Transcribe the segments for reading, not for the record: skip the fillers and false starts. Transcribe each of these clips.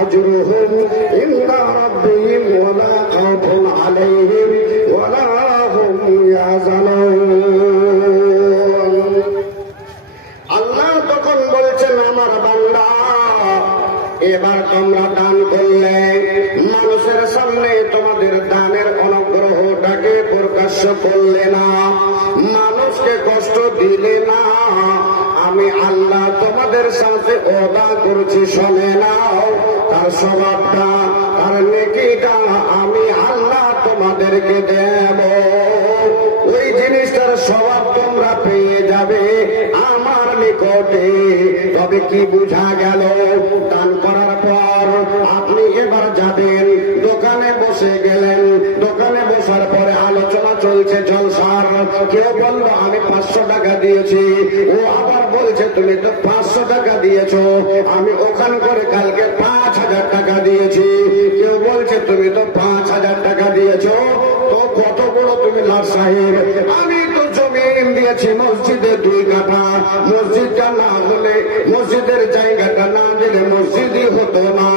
أجرهم عند ربهم ولا خوف عليهم ولا هم يحزنون আল্লাহ তখন বলছেন আমার বান্দা এবার তোমরা দান করলে মানুষের সামনে তোমাদের দানের অনুগ্রহটাকে প্রকাশ্য করলে না, মানুষকে কষ্ট দিলে না, আমি আল্লাহ তোমাদের সাথে ওয়াদা করছি শোনে নাও তার স্বভাবটা তার নেকিটা আমি আল্লাহ তোমাদেরকে দেব। ওই জিনিসটার স্বভাব তোমরা পেয়ে যাবে আমার নিকটে। তবে কি বুঝা গেল? দান করার পর আপনি এবার যাবেন, দোকানে বসে গেলেন, দোকানে বসার পরে আলোচনা চলছে জলসার। কেউ বলল আমি 500 টাকা দিয়েছি, ও আবার বলছে তুমি তো 500 টাকা দিয়েছো, আমি ওখান করে কালকে 5000 টাকা দিয়েছি। কেউ বলছে তুমি তো 5000 টাকা দিয়েছো, তো কত বড় তুমি লাট সাহেব, আমি তো জমিন দিয়েছি মসজিদে 2 কাঠা, মসজিদটা না হলে মসজিদের জায়গাটা না দিলে মসজিদই হতো না,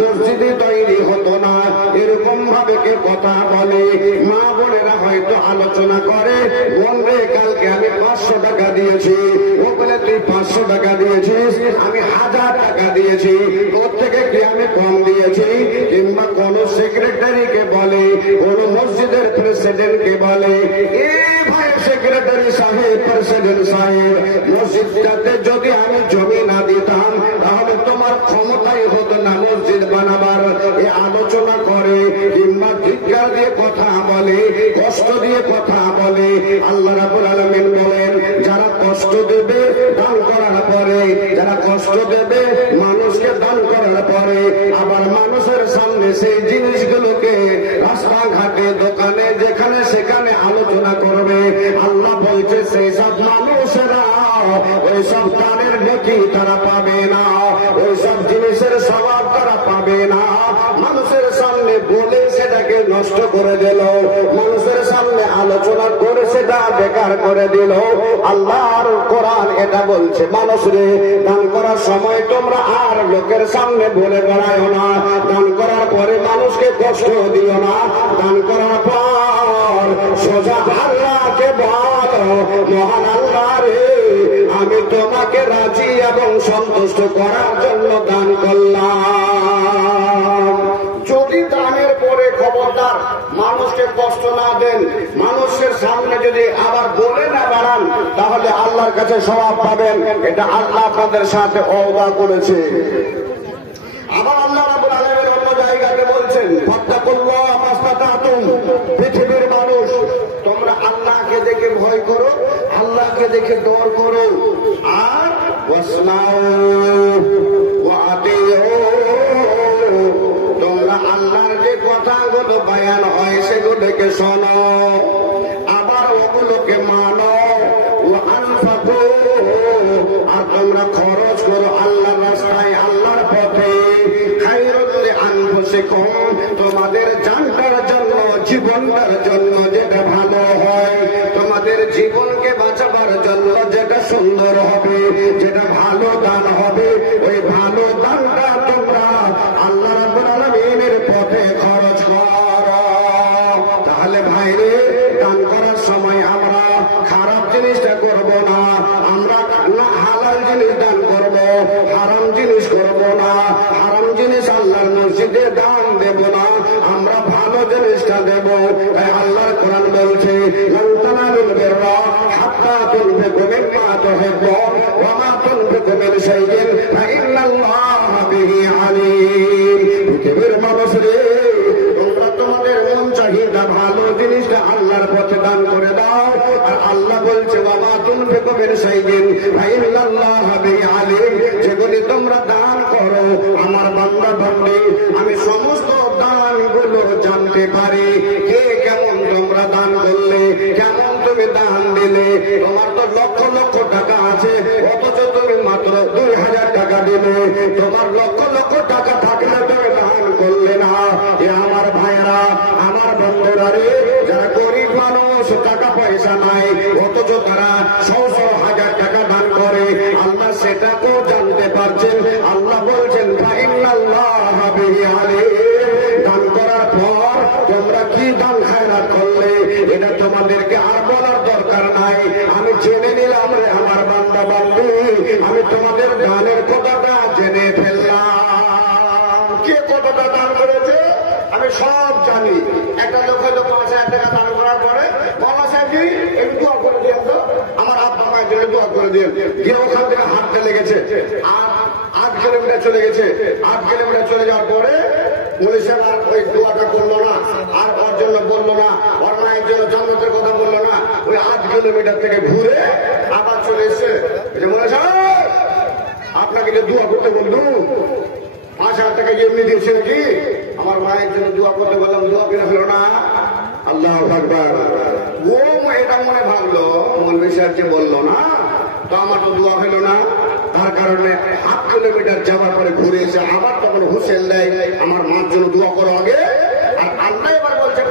মসজিদই তৈরি হতো না। এরকম ভাবে কে কথা বলে? মা বোনেরা হয়তো আলোচনা করে, বোন রে কালকে আমি 500 টাকা দিয়েছি, ও বলে তুই 500 টাকা দিয়েছিস, আমি 1000 টাকা দিয়েছি, ওর থেকে কি আমি কম দিয়েছি? কিংবা কোন সেক্রেটারিকে বলে, কোন মসজিদের প্রেসিডেন্টকে বলে, এ ভাই সেক্রেটারি সাহেব, প্রেসিডেন্ট সাহেব, মসজিদটাতে যদি আমি জমি না দিতাম তাহলে তোমার ক্ষমতাই হতো না মসজিদ বানাবার। এ আলোচনা করে কিংবা ধিক্কার দিয়ে কথা বলে, কষ্ট দিয়ে কথা বলে। আল্লাহ রাব্বুল আলামিন বলেন যারা কষ্ট দেবে দান করার পরে, যারা কষ্ট দেবে মানুষকে দান করার পরে, আবার মানুষের সামনে সেই জিনিসগুলোকে রাস্তাঘাটে দোকানে যেখানে সেখানে আলোচনা করবে, আল্লাহ বলছে সেই সব মানুষেরা ওই সব দানের নেকি তারা পাবে না, ওই সব জিনিসের স্বভাব তারা পাবে না। মানুষের সামনে বলে সেটাকে নষ্ট করে দিল, মানুষের সামনে আলোচনা করে সেটা বেকার করে দিল। আল্লাহর কোরআন এটা বলছে, মানুষ রে দান করার সময় তোমরা আর লোকের সামনে বলে বেড়ায় না, দান করার পরে মানুষকে কষ্ট দিও না, দান করার পর সোজা আল্লাহকে বলো মহান আল্লাহ রে আমি তোমাকে রাজি এবং সন্তুষ্ট করার জন্য দান করলাম। যদি দানের পরে খবরদার মানুষকে কষ্ট না দেন, মানুষের সামনে যদি আবার বলে না বাড়ান, তাহলে আল্লাহর কাছে সওয়াব পাবেন। এটা আল্লাহ আপনাদের সাথে ওয়াদা করেছে। আবার আল্লাহ রাব্বুল আলামিন অন্য জায়গাতে বলছেন ফাত্তাকুল্লাহ মাসতাতাতুম, পৃথিবীর মানুষ তোমরা আল্লাহকে দেখে ভয় করো, আল্লাহকে দেখে ডর করো, আর ওয়াসমাউ ওয়া আতিউ, তোমরা আল্লাহর যে কথাগুলো বয়ান হয় সেগুলোকে শোনো, আবার ওগুলোকে মানো। ওয়া আনফাকু, আর তোমরা খরচ করো আল্লাহর রাস্তায়, আল্লাহর পথে। খায়রুল লিআনফুসিকুম, তোমাদের জানটার জন্য, জীবনটার জন্য যেটা ভালো হয়, তোমাদের জীবনকে বাঁচাবার জন্য যেটা সুন্দর হবে, যেটা ভালো দান হবে, ওই ভালো দানটা তোমরা আল্লাহ রাব্বুল আলামিনের পথে খরচ করো। তাহলে ভাইরে দান করার সময় আমরা খারাপ জিনিসটা করব না, আমরা হালাল জিনিস দান করব, হারাম জিনিস করব না, হারাম জিনিস আল্লাহর মসজিদে দান দেব না, আমরা ভালো জিনিসটা দেব। আল্লাহর কোরআন বলছে lan tanalul birra hatta tunfiqu mimma tuhibbun wa ma tunfiqu min shay'in fa inna Allaha bihi alim। পৃথিবীর মানুষ রে তোমরা তোমাদের মন চাহিদা ভালো জিনিসটা আল্লাহর পথে দান করে দাও। আর আল্লাহ বলছে ওয়া মা তুনফিকু মিন শাইইন ফা ইন্না আল্লাহা বিহি আলিম, যেগুলি তোমরা দান করো আমার বান্দা বান্দি আমি সমস্ত দানগুলো জানতে পারি। কে কেমন তোমরা দান করলে, কেমন তুমি দান দিলে, তোমার তো লক্ষ লক্ষ টাকা আছে অথচ তুমি মাত্র 2000 টাকা দিলে, তোমার লক্ষ লক্ষ টাকা থাকলে তুমি দান করলে না। এ আমার ভাইরা, আমার বন্ধুরা রে, যারা গরিব মানুষ, টাকা পয়সা নাই, অথচ তারা 100,000 টাকা দান করে, আল্লাহ সেটাকেও জানতে পারছেন। আল্লাহ বলছেন ফা ইন্নাল্লাহা বিহি আলিম। দান করার পর তোমরা কি দান খায়রাত করলে এটা তোমাদেরকে আর বলার দরকার নাই। আমি জেনে নিলাম রে আমার বান্দা বান্দি, আমি তোমাদের দানের কথাটা জেনে ফেললাম। কে কতটা দান করেছে আমি সব জানি। একটা লোক হয়তো 5,000 টাকা দান করার পরে বলা সাহেবজি একটু দোয়া করে দিয়ে তো আমার আব্বা মায়ের জন্য দোয়া করে দিয়ে গিয়ে ওখান থেকে হাঁটতে লেগেছে, 8 কিলোমিটার চলে গেছে। 8 কিলোমিটার চলে যাওয়ার পরে পুলিশের আর ওই দোয়াটা করলো না, আর ওর জন্য বললো না, ওর মায়ের জন্য জন্মতের কথা বললো না। ওই 8 কিলোমিটার থেকে ঘুরে আবার চলে এসছে। আপনাকে যে দোয়া করতে বললু 5,000 টাকা এমনি দিয়েছে নাকি? আমার মায়ের জন্য দোয়া করতে বললাম, দোয়া কিনে ফেলো না। আল্লাহু আকবার। ও এটা মনে ভাবলো মৌলভী সাহেব যে বললো না, তো আমার তো দোয়া হলো না। তার কারণে 8 কিলোমিটার যাওয়ার পরে ঘুরে এসে আবার তখন হুঁসেল দেয়, আমার মার জন্য দোয়া করো আগে। আর আল্লাহ এবার বলছে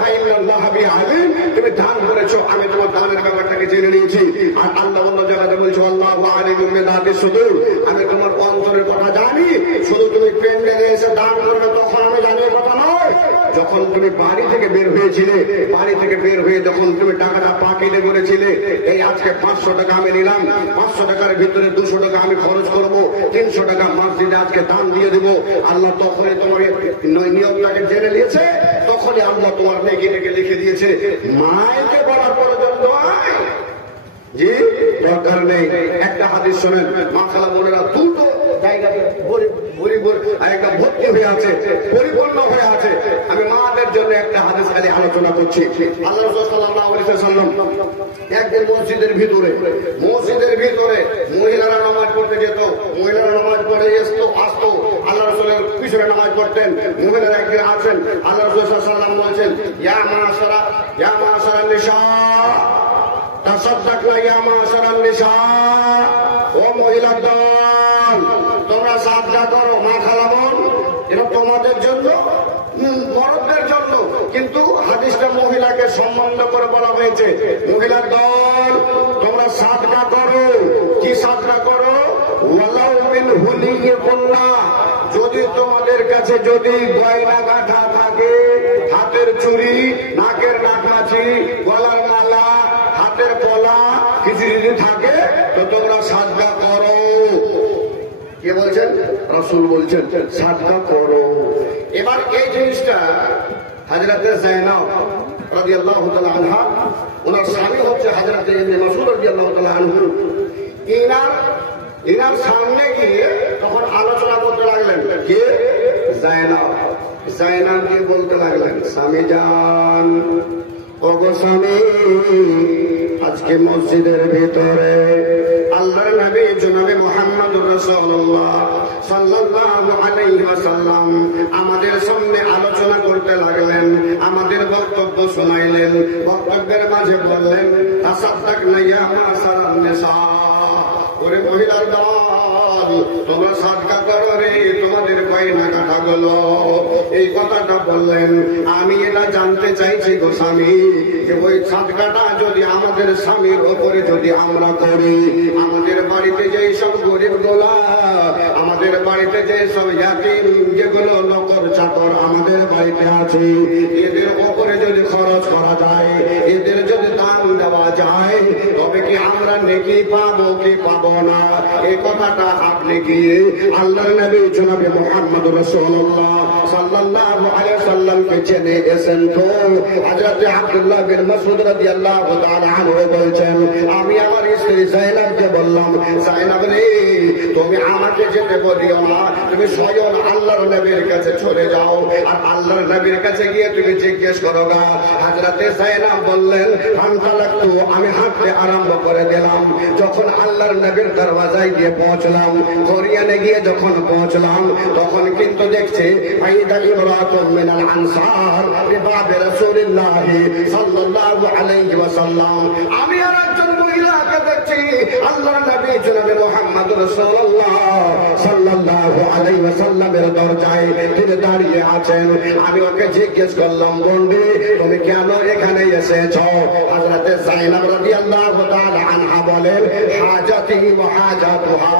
তুমি দান করেছো, আমি তোমার দানের ব্যাপারটাকে জেনে নিয়েছি। আর আল্লাহ অন্য জায়গাতে বলছো আল্লাহু আলিমুম বিযাতিস সুদূর, আমি তোমার অন্তরের কথা জানি। শুধু তুমি প্যান্ডেলে এসে দান করবে তখন আমি জানি কথা নয়। যখন তুমি বাড়ি থেকে বের হয়েছিলে, বাড়ি থেকে বের হয়ে যখন তুমি টাকাটা পাকিয়ে করেছিলে, এই আজকে 500 টাকা আমি নিলাম, 500 টাকার ভিতরে 200 টাকা আমি খরচ করবো, 300 টাকা মসজিদে আজকে দান দিয়ে দেবো। আল্লাহ তখনই তোমার নিয়মটাকে জেনে নিয়েছে, তখনই আল্লাহ তোমার নেকিটাকে লিখে দিয়েছে। মাইকে বলার পর্যন্ত জি দরকার নেই। একটা হাদিস শোনেন, মা খালা বোনেরা দুটো জায়গাতে একটা ভর্তি হয়ে আছে, পরিপূর্ণ হয়ে আছে। আমি মাদের জন্য একটা হাদিস খালি আলোচনা করছি। আল্লাহ রাসূল সাল্লাল্লাহু আলাইহি ওয়াসাল্লাম একদিন মসজিদের ভিতরে মহিলারা নামাজ পড়তে যেত, মহিলারা নামাজ পড়ে আসতো, আল্লাহ রাসূলের পিছনে নামাজ পড়তেন। মহিলারা একদিন আছেন, আল্লাহ রাসূল সাল্লাল্লাহু আলাইহি ওয়াসাল্লাম বলছেন, ইয়া মাশারান নিসা তাসাদ্দাকনা ইয়া মাশারান নিসা, ও মহিলা দল তোমরা সাদকা করো। মা খালামন এটা তোমাদের জন্য, মরদদের জন্য, কিন্তু হাদিসটা মহিলাকে সম্বন্ধ করে বলা হয়েছে। মহিলার দল তোমরা সাদকা করো। কি সাদকা করো? ওয়ালাউ মিন হুলিয়ে কন্যা, যদি তোমাদের কাছে যদি গয়না গাঁথা থাকে, হাতের চুড়ি, নাকের নাকাছি, গলার মালা, হাতের পলা কিছু যদি থাকে তো তোমরা সাদকা করো। কে বলছেন? রাসূল বলছেন সাদকা করো। এবার এই জিনিসটা হযরতে যায়েনব রাদিয়াল্লাহু তাআলা আনহা, ওনার স্বামী হচ্ছে হযরতে ইবনে মাসউদ রাদিয়াল্লাহু তাআলা আনহু, ইনার সামনে গিয়ে তখন আলোচনা করতে লাগলেন। কে? যায়েনব কে বলতে লাগলেন, স্বামী যান, ওগো স্বামী, আজকে মসজিদের ভিতরে আল্লাহর নবী জনাবে মুহাম্মদুর রাসূলুল্লাহ সাল্লাল্লাহু আলাইহি ওয়াসাল্লাম আমাদের সামনে আলোচনা করতে লাগলেন, আমাদের বক্তব্য শোনাইলেন। বক্তব্যের মাঝে বললেন, তাসাদ্দাকনা ইয়া মাশারান নিসা, ওরে মহিলার দল তোমরা সাদকা করো রে, তোমাদের গয়না কাটা গুলো। এই কথাটা বললেন। আমি এটা জানতে চাইছি গো স্বামী, যে ওই সাদকাটা যদি আমাদের স্বামীর ওপরে যদি আমরা করি, আমাদের বাড়িতে যেই সব গরিব গোলা, আমাদের বাড়িতে যে সব ইয়াতীম যেগুলো নকর চাকর আমাদের বাড়িতে আছে, এদের ওপরে যদি খরচ করা যায়, এদের যদি দান দেওয়া যায়, তবে কি আমরা নেকি পাবো কি পাবো না? এই কথাটা আপনি গিয়ে আল্লাহর নবী জনাবে মুহাম্মদুর রাসূলুল্লাহ সাল্লাল্লাহু আলাইহি ওয়াসাল্লামকে জেনে এসেন। তো হযরত আব্দুল্লাহ বিন মাসউদ রাদিয়াল্লাহু তাআলা আনহু বলছেন, আমি আমার স্ত্রী যায়েনবকে বললাম, যায়েনব রে, তুমি আমাকে যেতে বলিও না, তুমি স্বয়ং আল্লাহর নবীর কাছে চলে যাও, আর আল্লাহর নবীর কাছে গিয়ে তুমি জিজ্ঞেস করো না। হযরতে যায়েনব বললেন, ফান্তালাকতু, আমি হাঁটতে আরম্ভ করে দিলাম। যখন আল্লাহর নবীর দরওয়াজায় গিয়ে পৌঁছলাম, করিয়ানে গিয়ে যখন পৌঁছলাম, তখন কিন্তু দেখছি আইদা ইমরাতুম মিনাল আনসার বিবাবে রাসূলুল্লাহ সাল্লাল্লাহু আলাইহি ওয়াসাল্লাম, আমি আর একজন মহিলাকে দেখছি আল্লাহর নবী জনাবে মুহাম্মদ রাসূলুল্লাহ সাল্লাল্লাহু আলাইহি ওয়াসাল্লামের দরজায় তিনি দাঁড়িয়ে আছেন। আমি ওকে জিজ্ঞেস করলাম, বন্ধু তুমি কেন এখানে এসেছো? হযরতে যায়েনব রাদিয়াল্লাহু তাআলা আনহা বলেন, হাজাতি ওয়া হাজাতুহা,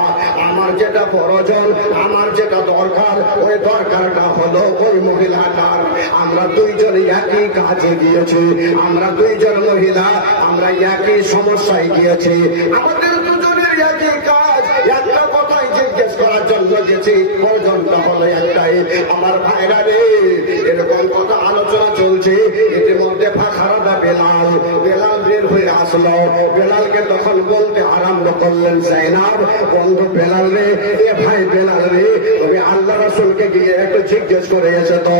আমার যেটা প্রয়োজন, আমার যেটা দরকার, ওই দরকারটা হলো ওই মহিলাটার। আমরা দুইজন একই কাজে গিয়েছি, আমরা দুইজন মহিলা, আমরা একই সমস্যায় গিয়েছি, আমাদের দুজনের একই কাজ। একটা কথাই জিজ্ঞেস করার জন্য গেছি, প্রয়োজনটা হলো একটাই। আমার ভাইরা রে, এরকম কথা আলোচনা চলছে, ইতিমধ্যে ফাখারাদা বেলাল বের হয়ে আসলো। বেলালকে তখন বলতে আরম্ভ করলেন, যায়েনব বন্ধু বেলাল রে, এ ভাই বেলাল রে, তুমি আল্লাহ রাসূলকে গিয়ে একটু জিজ্ঞেস করে এসে তো,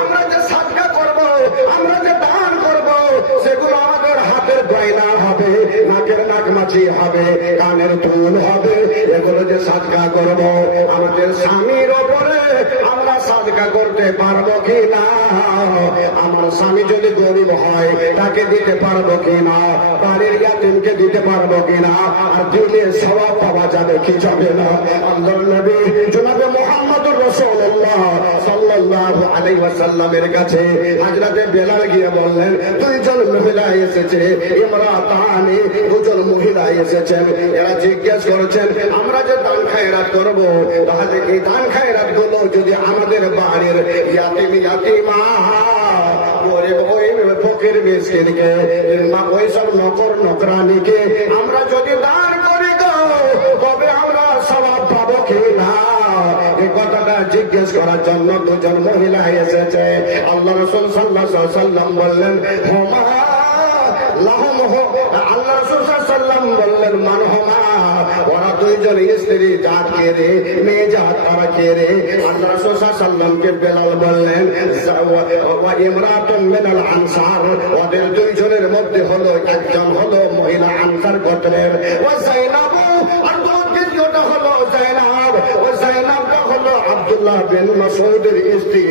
আমরা যে সাদকা করব, আমরা যে দান করব, সেগুলো আমাদের হাতের গয়না হবে, নাকের নাকমাছি হবে, কানের দুল হবে, এগুলো যে সাদকা করব, আমাদের স্বামীর ওপরে আমরা সাদকা করতে পারবো কি না? আমার স্বামী যদি গরিব হয় তাকে দিতে পারবো কিনা? বাড়ির ইয়াতীমকে দিতে পারবো কিনা? আর দিলে সওয়াব পাওয়া যাবে কি যাবে না? আল্লাহর নবী জনাবে মুহাম্মদুর রাসূলুল্লাহ সাল্লাল্লাহু আলাইহি ওয়াসাল্লামের কাছে হযরতে বেলাল গিয়ে বললেন, দুইজন মহিলা এসেছে, ইমরাতানি, দুজন মহিলা এসেছেন। এরা জিজ্ঞেস করেছেন, আমরা যে দান খায়রাত করব, তাহলে এই দান খায়রাত গুলো যদি আমাদের বাড়ির ইয়াতীমা গরিব ওই ফকির মিসকিনকে, ওই সব নকর নকরানিকে আমরা যদি দান করি তো তবে আমরা সওয়াব পাবো কি না? এই কথাটা জিজ্ঞেস করার জন্য দুজন মহিলা এসেছে। আল্লাহ রাসূল সাল্লাল্লাহু আলাইহি ওয়াসাল্লাম বললেন, হুমা লাহুম, আল্লাহ রাসূল সাল্লাল্লাহু আলাইহি ওয়াসাল্লাম বললেন, মান হুমা, ওরা দুইজন স্ত্রী জাত কে রে, মেয়ে জাত তারা কে রে? আল্লাহ রাসূল সাল্লাল্লাহু আলাইহি ওয়াসাল্লামকে বেলাল বললেন, ওয়া ইমরাতুন মিনাল আনসার, ওদের দুইজনের মধ্যে হলো একজন হলো মহিলা আনসার গোত্রের, ওয়া যায়েনব, আর দ্বিতীয়টা হলো যায়েনব, ও যায়েনবটা হলো আব্দুল্লাহ বিন মাসউদের স্ত্রী।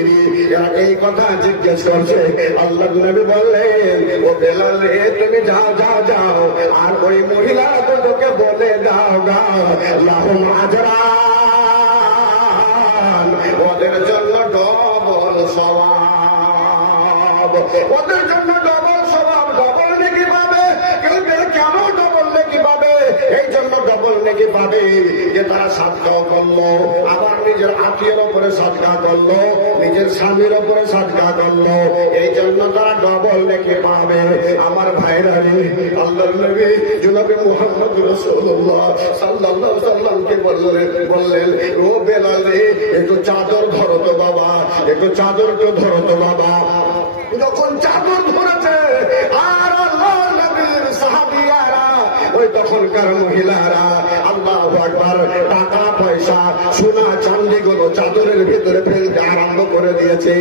এরা এই কথা জিজ্ঞেস করছে। আল্লাহর নবী বললেন, ও বেলাল রে, তুমি যাও যাও যাও, আর ওই মহিলা দুটোকে বলে দাও গা, লাহুম আজরান, ওদের জন্য ডবল সওয়াব, ওদের জন্য ডবল সওয়াব, ডবল নেকি পাবে। কেন ডবল নেকি পাবে? এই জন্য ডবল নেকি পাবে যে তারা সাদকাও করলো, আবার নিজের আত্মীয়ের উপরে সাদকা করলো, নিজের স্বামীর উপরে সাদকা করলো, এই জন্য তারা ডবল নেকি পাবে। আমার ভাইরা রে, আল্লাহর নবী জনাবে মুহাম্মদ রাসূলুল্লাহ সাল্লাল্লাহু আলাইহি ওয়াসাল্লামকে বললেন, ও বেলাল রে, একটু চাদর ধরো তো বাবা, একটু চাদর তো ধরো তো বাবা। যখন চাদর ধরেছে আর আল্লাহর নবীর সাহাবীরা, ওই তখনকার মহিলারা আল্লাহু আকবার, টাকা পয়সা সোনা চাঁদি গুলো চাদরের ভিতরে ফেলতে আরম্ভ করে দিয়েছে।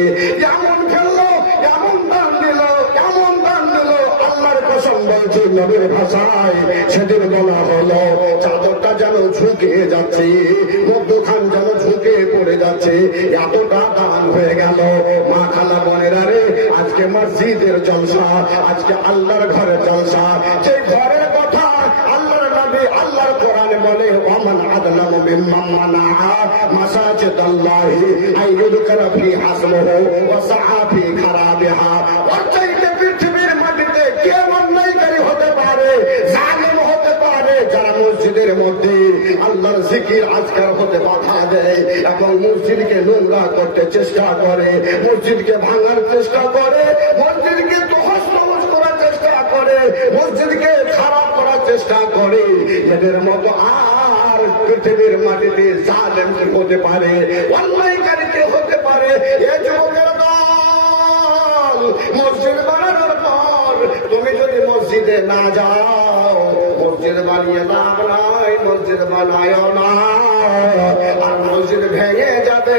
এমন ফেললো, এমন দান দিল, এমন দান দিল, আল্লাহর কসম বলছি নবীর ভাষায় সেদিন বলা হলো, চাদরটা যেন ঝুঁকে যাচ্ছে, মধ্যখান যেন ঝুঁকে পড়ে যাচ্ছে, এতটা দান হয়ে গেল। মা খালা বোনেরা রে, আজকে মসজিদের জলসা, আজকে আল্লাহর ঘরের জলসা। যে ঘরের কথা আল্লাহর নবী, আল্লাহর কোরআনে বলে, ওমান আযলামু মিম্মান মানাআ মাসাজিদাল্লাহি আইয়ুযকারা ফিহা ইসমুহু ওয়া সাআ ফি খারাবিহা। ওর চাইতে পৃথিবীর মাটিতে কে অন্যায়কারী হতে পারে, জালিম হতে পারে, যারা মসজিদের মধ্যে আল্লাহর জিকির আজকার হতে বাধা দেয় এবং মসজিদকে নোংরা করতে চেষ্টা করে, মসজিদকে ভাঙার চেষ্টা করে, মসজিদকে তহস-নহস করার চেষ্টা করে, মসজিদকে খারাপ করার চেষ্টা করে, এদের মতো আর পৃথিবীর মাটিতে জালেম হতে পারে, অন্যায়কারী কে হতে পারে? এ যুবকের দল, মসজিদ বানানোর পর তুমি যদি মসজিদে না যাও, মসজিদ বানিয়ে লাভ নাই, মসজিদ বানায়ও না, আর মসজিদ ভেঙে যাবে,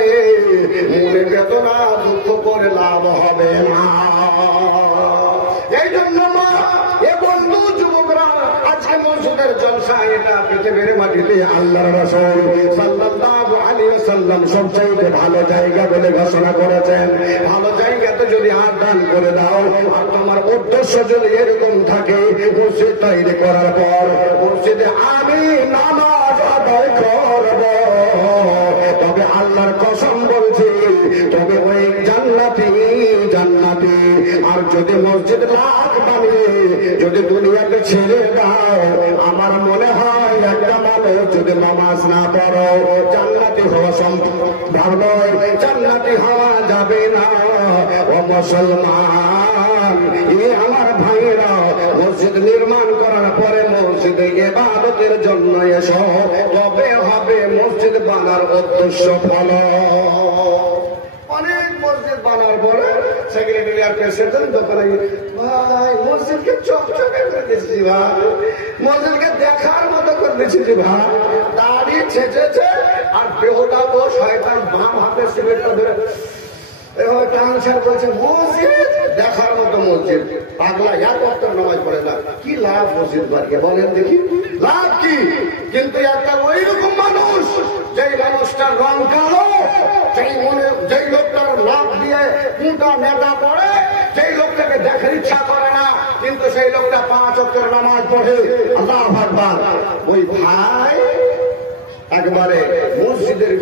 মনে বেদনা দুঃখ করে লাভ হবে না। এই জন্য মা, এ বন্ধু যুবকরা, আজকে মসজিদ আমাদের জলসা এটা পৃথিবীর মাটিতে আল্লাহর রাসূল সাল্লাল্লাহু আলাইহি ওয়াসাল্লাম সবচেয়ে ভালো জায়গা বলে ঘোষণা করেছেন। ভালো জায়গাতে যদি হাত দান করে দাও আর তোমার উদ্দেশ্য যদি এরকম থাকে মসজিদ তৈরি করার পর মসজিদে আমি নামাজ আদায় করব, তবে আল্লাহর কসম বলছি তবে ওই জান্নাতি জান্নাতি। আর যদি মসজিদ লাখ বানিয়ে যদি দুনিয়াতে ছেড়ে দাও, আমার মনে হয় একটা মানুষ যদি নামাজ না পড়ো জান্নাতি হওয়া সম্ভব নয়, জান্নাতি হওয়া যাবে না। ও মুসলমান, আমার ভাইরা, মসজিদ নির্মাণ করার পরে মসজিদে ইবাদতের জন্য এসো, তবে হবে মসজিদ বানার উদ্দেশ্য ফলো। অনেক মসজিদ বানার পরে সেক্রেটারি আর প্রেসিডেন্ট দোকানে ভাই মসজিদকে চকচকে করে দিচ্ছি ভাই, মসজিদকে দেখার মতো করে দিচ্ছি ভাই, দাড়ি ছেঁচেছে আর বেহুদা ও শয়তান বাম হাতে সিগারেটটা ধরে এভাবে টানছাড় করেছে। মসজিদ দেখার মতো মসজিদ, পাগলা এক ওয়াক্ত নামাজ পড়ে না, কি লাভ মসজিদ বানিয়ে বলেন দেখি, লাভ কি? কিন্তু একটা ওই রকম মানুষ যেই মানুষটার রং কালো, যেই লোকটার লাভ দিয়ে কোনটা নেতা পড়ে, যেই লোকটাকে দেখার ইচ্ছা করে না কিন্তু সেই লোকটা 5 ওয়াক্তের নামাজ পড়ে, আল্লাহু আকবার, ওই ভাই একবারে মসজিদের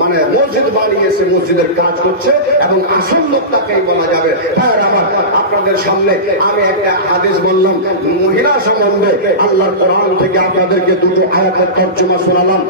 মানে মসজিদ বানিয়েছে, মসজিদের কাজ করছে এবং আসল লোকটাকেই বলা যাবে। হ্যাঁ, আমার আপনাদের সামনে আমি একটা হাদিস বললাম মহিলা সম্বন্ধে, আল্লাহর কোরআন থেকে আপনাদেরকে দুটো আয়াতের তর্জমা শোনালাম।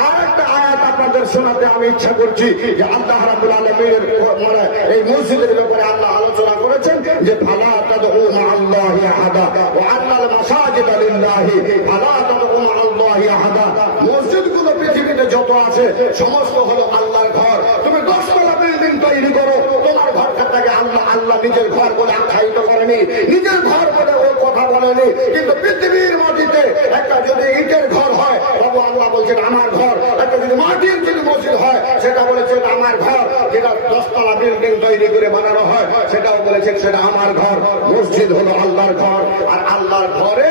আর একটা আয়াত আপনাদের শোনাতে আমি ইচ্ছা করছি যে আল্লাহ রাব্বুল আলামিনের মানে এই মসজিদের ব্যাপারে আল্লাহ আলোচনা করেছেন যে ফালা তাদউ মা'আল্লাহি আহাদা ওয়া আন্নাল মাসাজিদা লিল্লাহি ফালা তাদউ মা'আল্লাহি আহাদা। মসজিদগুলো পৃথিবীতে যত আছে সমস্ত হলো আল্লাহর ঘর। তুমি 10 তলা বিল্ডিং তৈরি করো, তোমার ঘরটাকে আল্লাহ আল্লাহ নিজের ঘর বলে আখ্যায়িত করেনি, নিজের ঘর বলে ওর কথা বলেনি। কিন্তু পৃথিবীর মাটিতে একটা যদি ইটের ঘর হয় তবু আল্লাহ বলছেন আমার ঘর, একটা যদি মাটির যদি মসজিদ হয় সেটা বলেছেন আমার ঘর, যেটা 10 তলা বিল্ডিং তৈরি করে বানানো হয় সেটাও বলেছেন সেটা আমার ঘর। মসজিদ হলো আল্লাহর ঘর, আর আল্লাহর ঘরে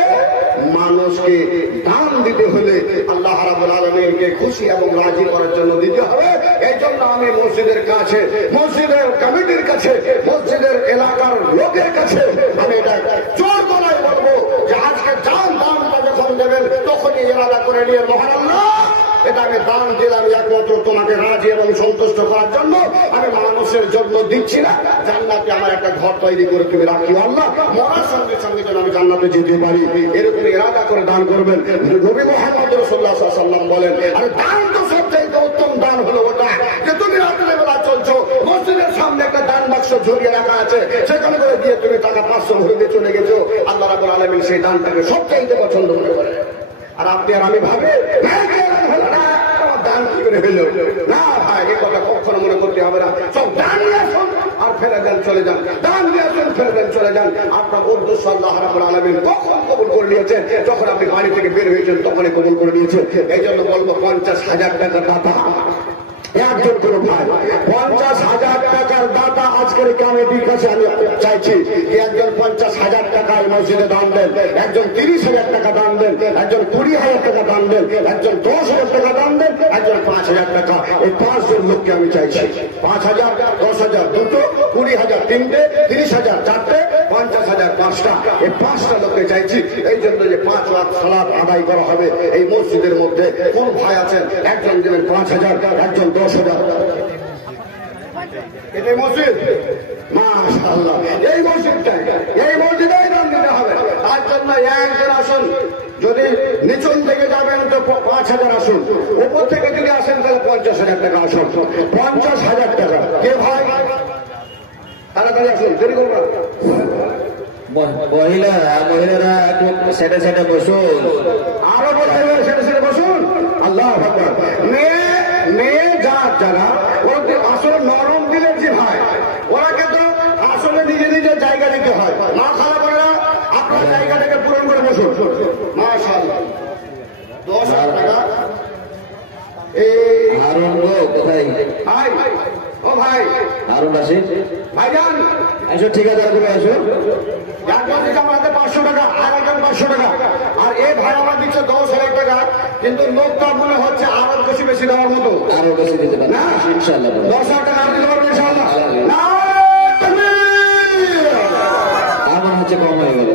মানুষকে দান দিতে হলে আল্লাহ রাব্বুল আলামিনকে খুশি এবং রাজি করার জন্য দিতে হবে। এই জন্য আমি মসজিদের কাছে, মসজিদের কমিটির কাছে, মসজিদের এলাকার লোকের কাছে আমি এটা জোর গলায় বলবো যে আজকে দানটা যখন দেবেন তখনই ইরাদা করে নিয়ে মহান আল্লাহ এটা আমি দান দিলাম একমাত্র তোমাকে রাজি এবং সন্তুষ্ট করার জন্য, আমি মানুষের জন্য দিচ্ছি না। জান্নাতে আমার একটা ঘর তৈরি করে তুমি রাখিও আল্লাহ, মরার সঙ্গে সঙ্গে যেন আমি জান্নাতে যেতে পারি, এরকম ইরাদা করে দান করবেন। নবী মুহাম্মদ রাসূলুল্লাহ সাল্লাল্লাহু আলাইহি ওয়াসাল্লাম বলেন, আরে দান তো সবচেয়ে উত্তম দান হলো ওটা যে তুমি রাতের বেলা চলছো, মসজিদের সামনে একটা দান বাক্স ঝুলিয়ে রাখা আছে, সেখানে করে দিয়ে তুমি টাকা 500 ভরে দিয়ে চলে গেছো। আল্লাহ রাব্বুল আলামিন সেই দানটাকে সবচেয়ে পছন্দ করে। আর আপনি আর আমি ভাবি দান কি করে হইল না ভাই, এই কথা কখনো মনে করতে হবে না। সব দান নিয়ে আসুন আর ফেলে দেন চলে যান, দান নিয়ে আসুন ফেলে দেন চলে যান। আপনার উদ্দেশ্য আল্লাহ রাব্বুল আলামিন কখন কবুল করে নিয়েছেন? যখন আপনি বাড়ি থেকে বের হয়েছেন তখনই কবুল করে নিয়েছেন। এই জন্য বলবো 50,000 টাকা দাতা একজন কোনো ভাই, 50,000 টাকার দাতা আজকের কমিটির কাছে আমি চাইছি একজন 50,000 টাকা এই মসজিদে দান দেন, একজন 30,000 টাকা দান দেন, একজন 20,000 টাকা দান দেন, একজন 10,000 টাকা দান দেন, একজন 5,000 টাকা। এই 5 জন লোককে আমি চাইছি, 5,000, 10,000 দুটো, 20,000 তিনটে, 30,000 চারটে, 50,000 5টা। এই 5টা লোককে চাইছি। এই জন্য যে 5 লাখ সালাত আদায় করা হবে এই মসজিদের মধ্যে কোন ভাই আছেন একজন দেবেন 5,000, একজন 10,000। এটাই মসজিদ, মাশাআল্লাহ। এই মসজিদটাই, এই মসজিদেই দান দিতে হবে। তার জন্য একজন আসুন, যদি নিচন থেকে যাবেন তো 5,000 আসুন, উপর থেকে যদি আসেন তাহলে 50,000 টাকা আসুন। 50,000 টাকা কে ভাই? তাড়াতাড়ি আসুন, দেরি করবেন না। মহিলারা একটু সেটে সেটে বসুন, আরো বলতে হবে সেটে সেটে বসুন। আল্লাহু আকবার। মেয়ে যারা ওরা আসলে নরম দিলের যে ভাই, ওরাকে তো আসলে নিজে নিজের জায়গা দিতে হয়। মা খারাপ করে না, আপনার জায়গাটাকে পূরণ করে বসুন। মাশাআল্লাহ। 10,000 টাকা। এই হারুন গো কোথায়? ভাই ও ভাই হারুন আসে ভাইজান, আসো ঠিকাদার করে আসো। একজন দিচ্ছে আমার হাতে 500 টাকা, আর একজন 500 টাকা, আর এই ভাই আমার দিচ্ছে 10,000 টাকা। কিন্তু লোকটা মনে হচ্ছে আরো বেশি দেওয়ার মতো। আরো বেশি দিতে পারবে না ইনশাআল্লাহ। 10,000 টাকা আর দিতে পারবেন ইনশাআল্লাহ? না, আমার হচ্ছে কম হয়ে গেল।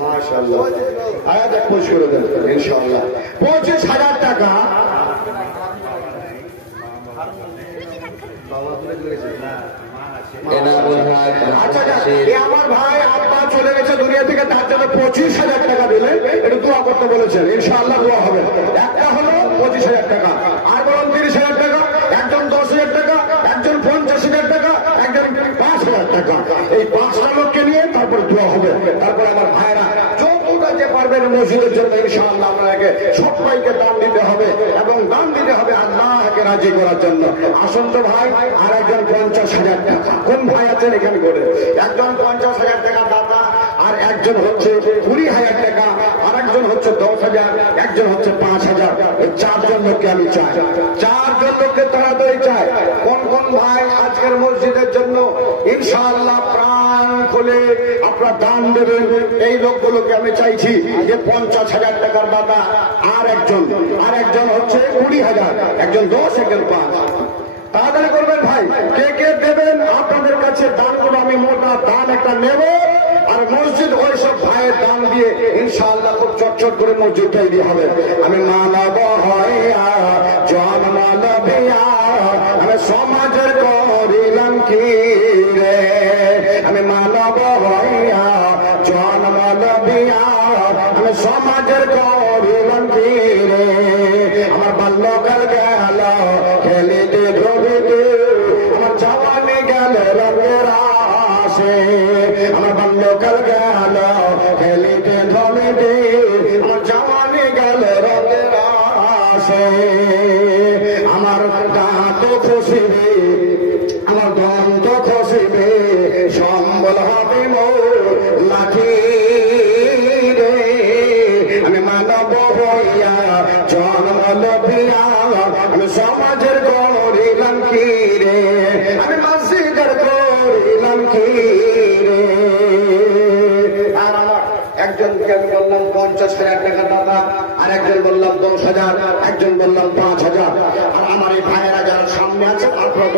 মাশাআল্লাহ, আয়াত খুশ করে দেন ইনশাআল্লাহ। 25,000 টাকা। আচ্ছা, আমার ভাই আব্বা চলে গেছে দুনিয়া থেকে, তার জন্য 25,000 টাকা দিলে একটু দোয়া করতে বলেছেন, ইনশাআল্লাহ দোয়া হবে। একটা হলো 25,000 টাকা, আর বলুন 30,000 টাকা, একজন 10,000 টাকা, একজন 50,000 টাকা, একজন 5,000 টাকা। এই 5টা লোককে নিয়ে তারপর দোয়া হবে। তারপর আমার ভাইরা যতটা যে পারবেন মসজিদের জন্য ইনশাআল্লাহ আপনাকে সবাইকে দান দিতে হবে, এবং দান দিতে হবে আল্লাহকে রাজি করার জন্য। আসুন তো ভাই, আর একজন 50,000 টাকা। কোন ভাই আছেন এখানে করে? একজন 50,000 টাকা দাতা, আর একজন হচ্ছে 20,000 টাকা, আর একজন হচ্ছে 10,000, একজন হচ্ছে 5,000। এই 4জন লোককে আমি চাই, 4জন লোককে তাড়াতাড়ি চাই। কোন কোন ভাই আজকের মসজিদের জন্য ইনশাআল্লাহ প্রাণ খুলে আপনারা দান দেবেন? এই লোকগুলোকে আমি চাইছি যে 50,000 টাকার দাতা, আর একজন হচ্ছে 20,000, একজন 10, একজন 5। তাড়াতাড়ি করবেন ভাই, কে কে দেবেন? আপনাদের কাছে দানগুলো আমি মোটা দান একটা নেব, আর মসজিদ ওই সব ভাইয়ের দান দিয়ে ইনশাআল্লাহ খুব চটচট করে মসজিদ তৈরি হবে। আমি মানব হইয়া জন মানবিয়া, আমি সমাজের করিলাম কি রে? আমি মানব হইয়া জন মানবিয়া, আমি সমাজের করিলাম কি রে? আমার বাল্যকাল গেল খেলিতে ধরিতে, আমার জওয়ানি গেল রঙের আসে। আমার বাল্যকাল গেল খেলিতে ধরিতে, আমার জওয়ানি গেল রঙের আসে। আমার দাঁত খসিবে, আমার দন্ত খসিবে, সম্বল হবে মোর লাঠি রে। আমি মানব হইয়া জন্ম লবিয়া, আমি সমাজের করিলাম কি রে? আমি মসজিদের করিলাম কি রে? আর আমার একজনকে আমি বললাম 50,000 টাকা দাদা, আর একজন বললাম 10,000, একজন বললাম 5,000। আর আমার এই ভাইয়েরা যারা সামনে আছে, আপনারা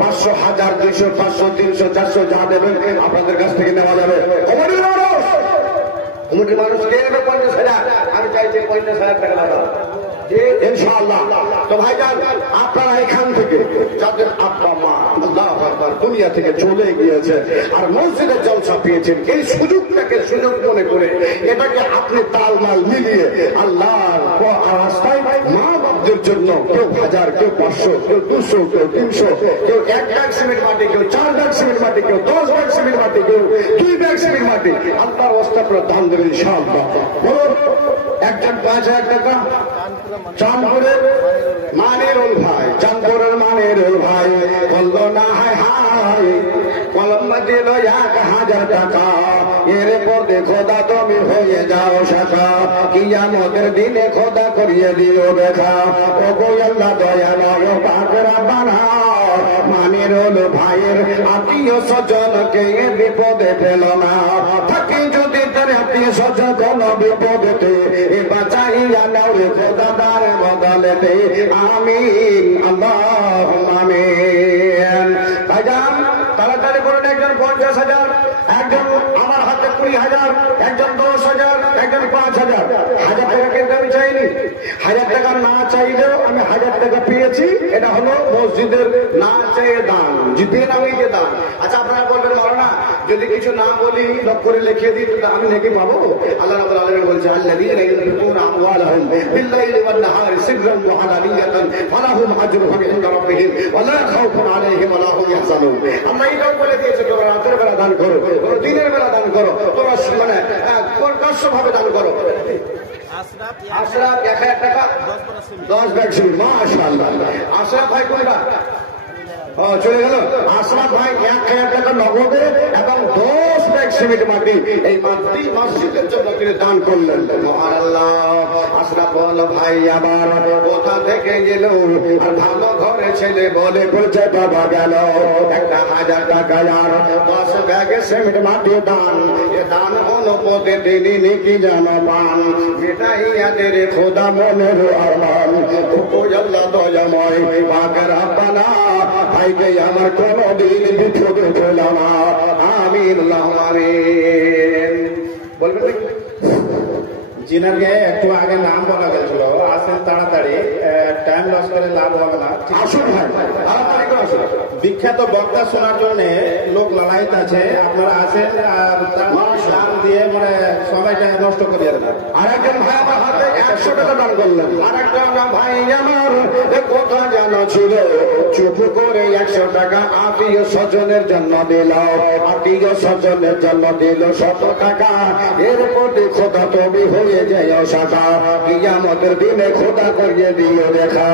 500, 1000, 200, 500, 300, 400 যা দেবেন আপনাদের কাছ থেকে নেওয়া যাবে। কমিটির মানুষ কে নেবে 50,000? আমি চাইছি 50,000 টাকা দাদা ইনশাআল্লাহ। তো ভাইজান, আপনারা এখান থেকে যাদের আব্বা মা আল্লাহু আকবার দুনিয়া থেকে চলে গিয়েছে, আর মসজিদের জলসা পেয়েছেন, এই সুযোগটাকে সুযোগ মনে করে এটাকে আপনি তালমাল মিলিয়ে আল্লাহর রাস্তায় মা বাপদের জন্য কেউ 1000, কেউ 500, কেউ 200, কেউ 300, কেউ 1 ব্যাগ সিমেন্ট মাটি, কেউ 4 ব্যাগ সিমেন্ট মাটি, কেউ 10 ব্যাগ সিমেন্ট মাটি, কেউ 2 ব্যাগ সিমেন্ট মাটি আল্লাহর রাস্তায় আপনারা দান দেবেন ইনশাআল্লাহ। বলুন, একজন 5,000 টাকা চাঁদপুরের মানিরুল ভাই, চাঁদপুরের মানিরুল ভাই বলল না হায় হায়, কলম দিল 1,000 টাকা। এর পরে খোদা তুমি হয়ে যাও শাখা, কিয়ামতের দিনে খোদা করিয়ে দিও দেখা। ও গো আল্লাহ দয়াময় পাক রব্বানা, মানিরুল ভাইয়ের আত্মীয় স্বজনকে বিপদে ফেল না। থাকি যদি তার আত্মীয় স্বজন কোন বিপদেতে, এ বাঁচাইয়া নাও রে খোদা তার বদলেতে। আমিন আল্লাহুম্মা আমিন। ভাইজান তাড়াতাড়ি বলুন, একজন 50,000, একজন আমার হাতে 20,000, একজন 10,000, একজন 5,000। 1,000 টাকা কিন্তু আমি চাইনি, 1,000 টাকা না চাইলেও আমি 1,000 টাকা পেয়েছি। এটা হলো মসজিদের না চেয়ে দান, জিতেন আমি যে দান। আচ্ছা, আপনারা বলবেন মাওলানা যদি কিছু না বলি লক করে লিখিয়ে দিই তো আমি নাকি পাবো? আল্লাহ রাব্বুল আলামিন বলছে, আল্লাযীনা ইউনফিকুনা আমওয়ালাহুম বিল-লাইলি ওয়ান-নাহারি সিররান ওয়া আলানিয়াতান ফালাহুম আজরুহুম ইনদা রাব্বিহিম ওয়া লা খাউফুন আলাইহিম ওয়া লা হুম ইয়াহজানুন। আমরা এটাও বলে দিয়েছি, তোমরা রাতের বেলা দান করো, তোমরা দিনের বেলা দান করো, তোমরা মানে প্রকাশ্যভাবে দান করো। আশরাফ 1,000 টাকা, 10 ব্যাগ সিমেন্ট। মাশাআল্লাহ। আশরাফ ভাই কোনটা? চলে গেল। আশরাফ ভাই 1000 টাকা নগদে এবং 10 ব্যাগ সিমেন্ট মাটি, এই মাটি মসজিদের জন্য তিনি দান করলেন। মহান আল্লাহ। আশরাফ বলল, ভাই আবার কোথা থেকে এলো? আর ভালো ঘরে ছেলে বলে বলছে, বাবা গেল 1000 টাকা আর 10 ব্যাগ সিমেন্ট মাটি দান। এ দান অনুপদে তিনি নাকি জানো পান, মিটাইয়াদের খোদা মনের আরমান। আল্লাহ দয়াময় পাকের আব্বানা, ভাইকে আমার কোনদিন বিপদে ফেলো না। আমিন আল্লাহুম্মা আমিন। বলবেন জিনাকে একটু আগে নাম বলা গেছিল, আসেন তাড়াতাড়ি, টাইম লস করে লাভ হবে না। আসুন ভাই, তাড়াতাড়ি করে আসুন। বিখ্যাত বক্তা শোনার জন্য লোক লড়াইতে আছে, আপনারা আসেন আর দান দিয়ে মানে সময়টা নষ্ট করিয়ে দেবেন। আরেকজন ভাই আমার হাতে 100 টাকা দান করলেন। আরেকজন ভাই আমার কথা জানা ছিল, চুপ করে 100 টাকা আত্মীয় স্বজনের জন্য দিল, আত্মীয় স্বজনের জন্য দিল 100 টাকা। এরপর খোদা তুমি হয়ে যায় সাদা, কিয়ামতের দিনে খোদা করিয়ে দিও দেখা।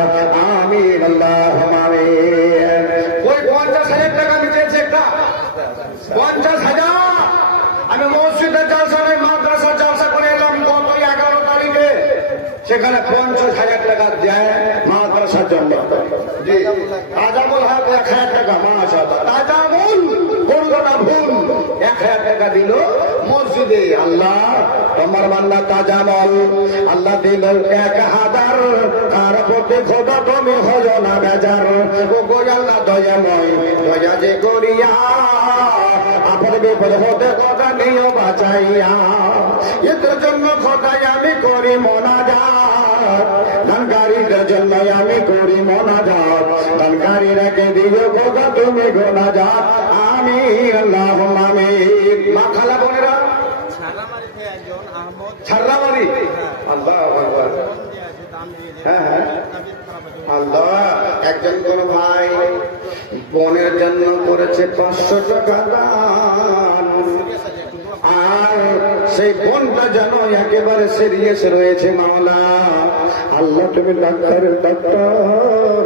আমিন আল্লাহুম্মা আমিন। ওই 50,000 টাকা দিতেছে একটা 50,000। আমি মসজিদের জালসা নেই, মাদ্রাসা জালসা করে এলাম গত 11 তারিখে, সেখানে 50,000 টাকা দেয় মাদ্রাসার জন্য। জি, তাজামুল হক 1000 টাকা, মাশাআল্লাহ তাজামুল বলটা ভুল, 1000 টাকা দিল মসজিদে। আল্লাহ তোমার বান্দা তাজামুল, আল্লাহ দিল 1000, তার প্রতি খোদা তুমি হলো না বেজার। ও গো আল্লাহ দয়াময়, দয়া যে করিয়া আপন বিপদ হতে কথা নিও বাঁচাইয়া। এদের জন্য খোদাই আমি করি মোনাজাত, দানকারীদের জন্য আমি করি মোনাজাত, দানকারীরাকে দিও খোদা তুমি গোনাজাত। আমিন আল্লাহুম্মা আমিন। মা খালা বোনেরা, ছাড়রামারি, আল্লাহু আকবার। হ্যাঁ, আল্লাহ। একজন কোন ভাই বোনের জন্য করেছে 500 টাকা দান, আর সেই বোনটা যেন একেবারে সিরিয়াস রয়েছে। মাওলা আল্লাহ তুমি ডাক্তারের ডাক্তার,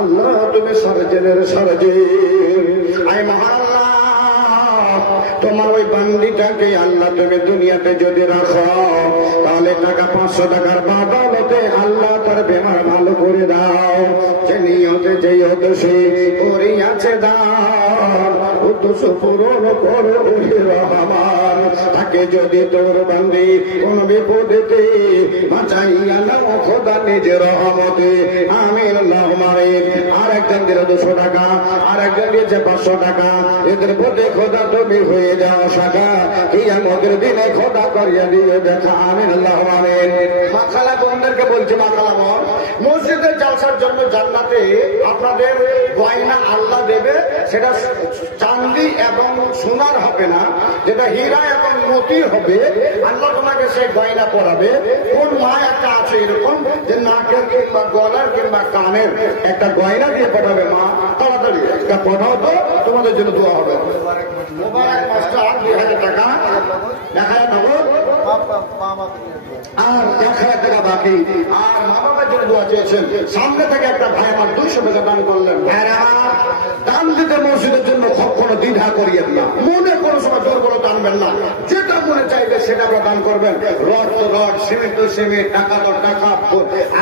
আল্লাহ তুমি সার্জেনের সার্জেন। আই মহান তোমার ওই বান্দিটাকে আল্লাহ তুমি দুনিয়াতে যদি রাখো, তাহলে টাকা 500 টাকার বদলে আল্লাহ তার বেমার ভালো করে দাও। যে নিয়তে যে উদ্দেশ্যে করিয়াছে দান, উদ্দেশ্য পূরণ করো ওহে রহমান। তাকে যদি তোর বান্দি কোন বিপদেতে বাঁচাইয়া নাও খোদা নিজের রহমতে। আমিন আল্লাহুম্মা আমিন। আর একজন দিল 200 টাকা, আর একজন দিয়েছে 500 টাকা। এদের প্রতি খোদা তুমি হয়ে যাও সাকা, কিয়ামতের দিনে খোদা করিয়া দিয়ে দেখা। আমিন আল্লাহুম্মা আমিন। মাখালা বোনদেরকে বলছি, মাখালা বোন, মসজিদের জালসার জন্য জান্নাতে আপনাদের গয়না আল্লাহ দেবে, সেটা চাঁদি এবং সোনার হবে না, যেটা হীরা এবং মতির হবে। আল্লাহ তোমাকে সেই গয়না পরাবে। কোন মা একটা আছে এরকম যে নাকের কিংবা গলার কিংবা কানের একটা গয়না দিয়ে পাঠাবে? মা তাড়াতাড়ি একটা পাঠাও তো, তোমাদের জন্য দোয়া হবে। মোবারক মাস্টার 2000 টাকা, 1000 নগদ আর 1000 টাকা বাকি। আর মা বাবার জন্য দোয়া চেয়েছেন। সামনে থেকে একটা ভাই আমার 200 টাকা দান করলেন। ভাইরা দান দিতে মসজিদের জন্য কখনো দ্বিধা করিয়ে দিয়া, মনে কোনো সময় দুর্বলতা আনবেন না। যেটা মনে চাইবে সেটা আমরা দান করবেন। রড তো রড, সিমেন্ট তো সিমেন্ট, টাকা তো টাকা,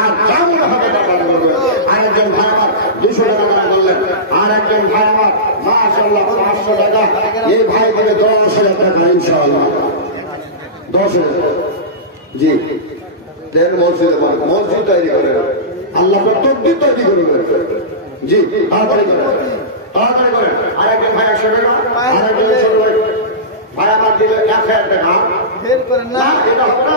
আর দাম হবে তা দান করবেন। আর একজন ভাই আমার 200 টাকা দান করলেন। আর একজন ভাই আমার মাশাআল্লাহ 500 টাকা। এই ভাই বলে 10,000 টাকা ইনশাআল্লাহ। 10,000 জি দেন মসজিদে, মসজিদ তৈরি করে আল্লাহ তকদির তৈরি করবেন। জি তাড়াতাড়ি করেন, তাড়াতাড়ি করেন। আর একজন ভাই 100 টাকা, আর একজন ছোট ভাই ভাই আমার দিল 1000 টাকা। না এটা হবে না,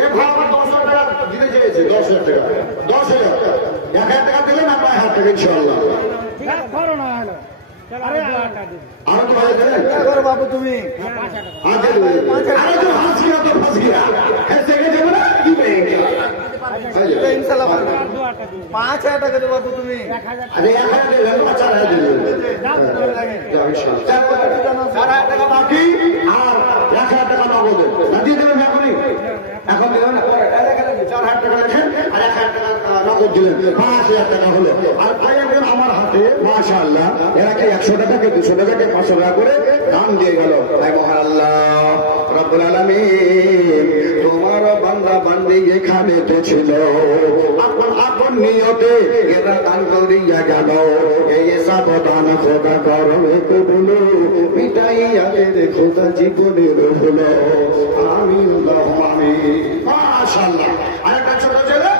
এ ভাই আমার 10,000 টাকা দিতে চেয়েছে। 10,000 টাকা, 10,000 1000 টাকা দিলেন আপনার হাত থেকে ইনশাআল্লাহ। আর তো ভাই দেন বাবু তুমি আগে আরে তো হাসিয়া তো ফাসিয়া এসে গেছে না দিবে ইনশাআল্লাহ 5,000 টাকা দেব বাবু তুমি। আরে 1000 দিলেন 4,000 দিলেন যাও ইনশাআল্লাহ। 4,000 টাকা বাকি আর 1000 টাকা নগদ দিয়ে দেবেন এখনই, এখন দিলেন না। 4,000 টাকা লেখেন আর 1000 টাকা নগদ দিলেন, 5,000 টাকা হলো। আর মাশাআল্লাহ, এরা কি 100 টাকাকে 200 টাকাকে 500 টাকা করে দাম দিয়ে গেল। তাই মহান আল্লাহ রব্বুল আলামিন তোমার বান্দা বান্দি এখানে তো ছিল, আপন আপন নিয়তে এরা দান করিয়া গেল। এই সাবধান খোদা করবে কবুল, মিটাইয়া দে খোদা জীবনের ভুল। আমিন আল্লাহুম্মা আমিন। মাশাআল্লাহ, আরেকটা ছোট ছেলে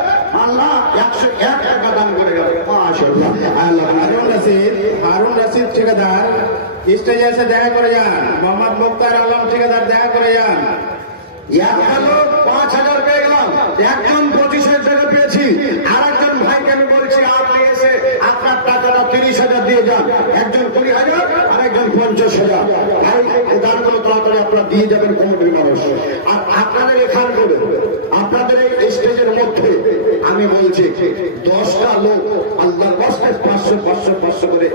আল্লাহ 101 টাকা দান করে গেল। মাশাআল্লাহ। আল্লাহ হারুন রশিদ ঠিকাদার স্টেজে এসে দেখা করে যান। মোহাম্মদ মুক্তার আলম ঠিকাদার দেখা করে যান। একটা লোক 5,000 পেয়ে গেলাম, একজন 25,000 টাকা পেয়েছি। আর একজন ভাইকে আমি বলছি আপনি এসে আপনার টাকাটা 30,000 দিয়ে যান। একজন 20,000 আর একজন 50,000। এই দানগুলো তাড়াতাড়ি আপনারা দিয়ে যাবেন কমিটির মানুষ। আর আপনাদের এখান করে আপনাদের এই স্টেজের মধ্যে আমি বলছি 10টা লোক আল্লাহর রাস্তায় 500 করে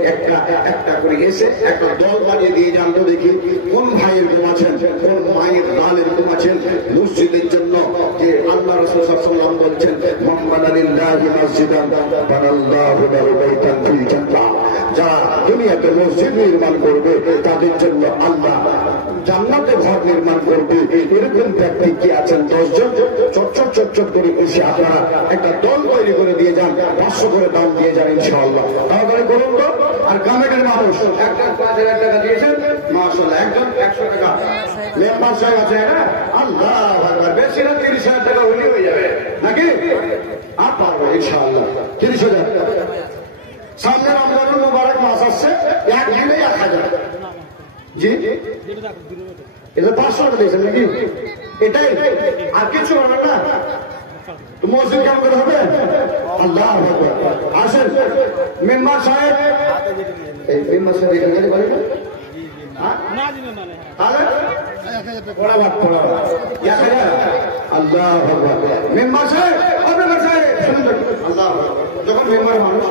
একটা করে এসে একটা দল বানিয়ে দিয়ে যান তো দেখি কোন ভাইয়ের ঘুম আছেন, কোন মায়ের লালের ঘুম আছেন মসজিদের জন্য। যে আল্লাহ রাসূল সাল্লাল্লাহু আলাইহি ওয়াসাল্লাম বলছেন মান বানা লিল্লাহি মাসজিদান বানাল্লাহু লাহু বাইতান ফিল জান্নাহ, যারা দুনিয়াতে মসজিদ নির্মাণ করবে তাদের জন্য আল্লাহ জান্নাতে ঘর নির্মাণ করবে। এরকম ব্যক্তি কি আছেন 10 জন? চট করে এসে আপনারা একটা দল তৈরি করে দিয়ে যান, 500 করে দাম দিয়ে যান ইনশাআল্লাহ। তাহলে করুন তো। আর কমিটির মানুষ একটা 5,000 টাকা দিয়েছেন, মাশাআল্লাহ। একজন 100 টাকা মেম্বার সাহেব আছে না, আল্লাহু আকবার, বেশি না 30,000 টাকা হলেই হয়ে যাবে নাকি? আর পারবো ইনশাআল্লাহ 30,000। সামনে রমজানুল মুবারক মাস আসছে, এক দিনে 1,000। জি এটা 500 টাকা দিয়েছেন নাকি? এটাই আর কিছু হবে না। মসজিদ কেমন করে হবে? আল্লাহ আসেন মেম্বার সাহেব, এই মেম্বার সাহেব এখানে বাড়ি না আল্লাহ মেম্বার সাহেব, মেম্বার সাহেব আল্লাহ। যখন মেম্বার মানুষ